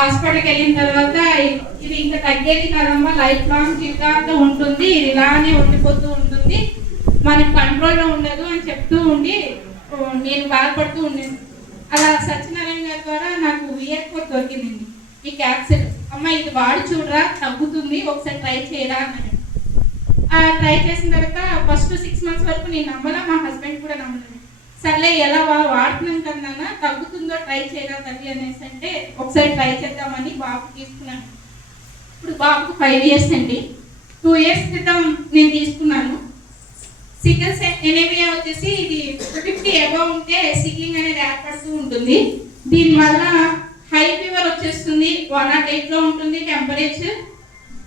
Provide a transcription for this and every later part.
హాస్పిటల్కి వెళ్ళిన తర్వాత ఇది ఇంకా తగ్గేది కాదమ్మా, లైఫ్ లాంగ్ జీవితాంతం ఉంటుంది, ఇది ఇలానే ఉండిపోతూ ఉంటుంది, మనకి కంట్రోల్లో ఉండదు అని చెప్తూ ఉండి నేను బాధపడుతూ ఉండేది. అలా సత్యనారాయణ గారి ద్వారా నాకు వియర్4 దొరికిందండి. ఈ క్యాప్సిల్ అమ్మ ఇది వాడి చూడరా తగ్గుతుంది, ఒకసారి ట్రై చేయరా అన్నాడు. ట్రై చేసిన తర్వాత ఫస్ట్ 6 months వరకు నేను నమ్మలా, మా హస్బెండ్ కూడా నమ్మలేదు. సర్లే ఎలా వాడుతున్నాం కన్నా తగ్గుతుందో ట్రై చేయరా తల్లి అనేసి అంటే ఒకసారి ట్రై చేద్దామని బాబు తీసుకున్నాను. ఇప్పుడు బాబుకు 5 years అండి. 2 years క్రితం నేను తీసుకున్నాను. సికిల్ ఎనీమియా వచ్చేసి ఇది 50 above ఉంటే సిక్లింగ్ అనేది ఏర్పడుతూ ఉంటుంది. దీనివల్ల హై ఫీవర్ వచ్చేస్తుంది, 108 లో ఉంటుంది టెంపరేచర్.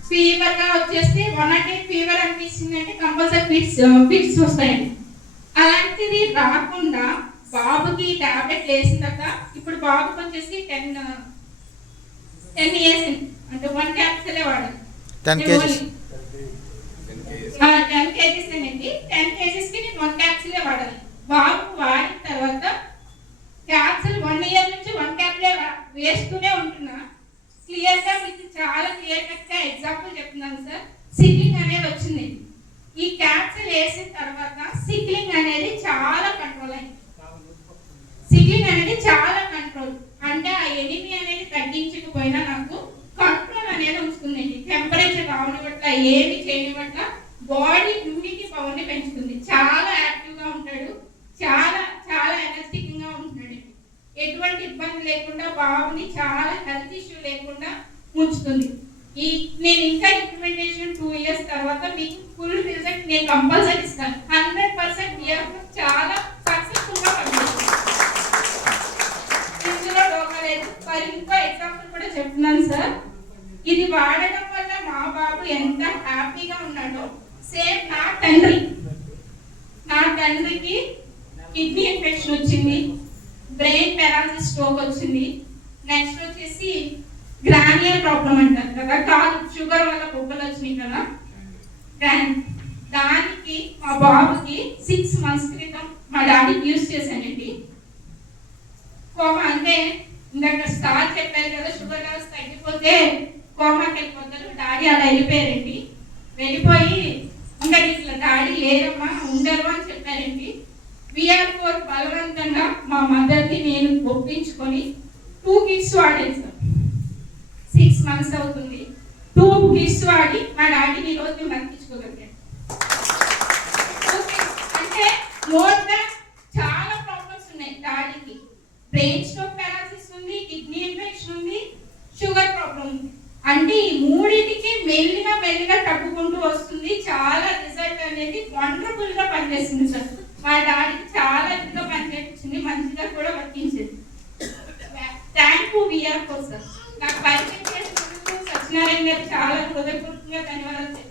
ఫీవర్ గా వచ్చేస్తే 108 ఫీవర్ అనిపిస్తుంది అంటే కంపల్సరీ ఫిట్స్ వస్తాయండి. అలాంటిది రాకుండా బాబుకి టాబ్లెట్ వేసిన తర్వాత ఇప్పుడు బాబుకి వచ్చేసి 10 years అంటే 1 క్యాప్సూల్ వాడాలి. 10 kgs అండి. 10 kgs కి నేను 1 క్యాప్సూల్ వాడాలి. బాబు వాడిన తర్వాత క్యాప్సూల్ 1 year నుంచి 1 క్యాప్సూల్ వేస్తూనే ఉంటున్నా. క్లియర్ గా మీకు చాలా క్లియర్ కట్ గా ఎగ్జాంపుల్ చెప్తున్నాను సార్. సిక్లింగ్ అనేది వచ్చింది. ఈ క్యాప్సూల్ వేసిన తర్వాత సిక్లింగ్ అనేది చాలా కంట్రోల్ అయింది. సిక్లింగ్ అనేది చాలా కంట్రోల్ అంటే ఆ ఎనిమి అనేది తగ్గించకపోయినా నాకు కంట్రోల్ అనేది వస్తుందండి. టెంపరేచర్ రావడం పట్ల ఏమి చేయడం పట్ల బాడీ ఇమ్యూనిటీ పవర్ ని పెంచుతుంది. చాలా యాక్టివ్ గా ఉంటాడు, చాలా చాలా ఎనర్జెటిక్ గా ఉంటున్నాడు. ఎటువంటి ఇబ్బంది లేకుండా బాబుని చాలా హెల్త్ ఇష్యూ లేకుండా ఉంచుతుంది. నేను ఇంకా ఇంప్లిమెంటేషన్ 2 years తర్వాత మీకు ఫుల్ రిజల్ట్ నేను కంపల్సరీ ఇస్తాను. 100% వియర్4 చాలా సక్సెస్ఫుల్ గా పనిచేస్తుంది. ఇందులో రోగాలేదు. మరి ఇంకో ఎగ్జాంపుల్ కూడా చెప్తున్నాను సార్. ఇది వాడడం వల్ల మా బాబు ఎంత హ్యాపీగా ఉన్నాడో సేమ్ నా తండ్రికి కిడ్నీ ఇన్ఫెక్షన్ వచ్చింది, బ్రెయిన్ పెరాలసిస్, స్ట్రోక్ వచ్చింది. నెక్స్ట్ వచ్చేసి గ్రానియర్ ప్రాబ్లం అంటారు కదా, కాలు షుగర్ వల్ల బొబ్బలు వచ్చినాయి కదా, దానికి మా బాబుకి 6 months క్రితం మా డాడీకి యూజ్ చేశానండి. కోమా అంటే ఇందాక స్టార్ చెప్పారు కదా, షుగర్ లెవెల్స్ తగ్గిపోతే కోమాకి వెళ్ళిపోతారు. డాడీ అలా వెళ్ళిపోయారండి. వెళ్ళిపోయి ఇంకా ఇట్లా డాడీ లేరమ్మా ఉండరు అని చెప్పారండి. వియర్4 బలవంతంగా మా మదర్ని నేను ఒప్పించుకొని 2 kits వాడాను సార్. 6 months అవుతుంది. 2 kits వాడి మా డాడీని ఈ రోజు బతికించుకోగలిగాను. అంటే మోర్ దాన్ చాలా ప్రాబ్లమ్స్ ఉన్నాయి డాడీకి. బ్రెయిన్ స్ట్రోక్ పెరాలసిస్ ఉంది, కిడ్నీ ఇన్ఫెక్షన్ ఉంది, షుగర్ ప్రాబ్లం ఉంది. అంటే ఈ మూడింటికి మెల్లిగా తగ్గుకుంటూ వస్తుంది. చాలా రిజల్ట్ అనేది వండర్ఫుల్ గా పనిచేస్తుంది సార్. మా డాడీకి చాలా ఇదిగా పనిచేసింది, మంచిగా కూడా వర్తించింది. థ్యాంక్ యూ వియర్4 సార్. నాకు పరిచయం చేసినందుకు సత్యనారాయణ గారు చాలా హృదయపూర్వకంగా ధన్యవాదాలు.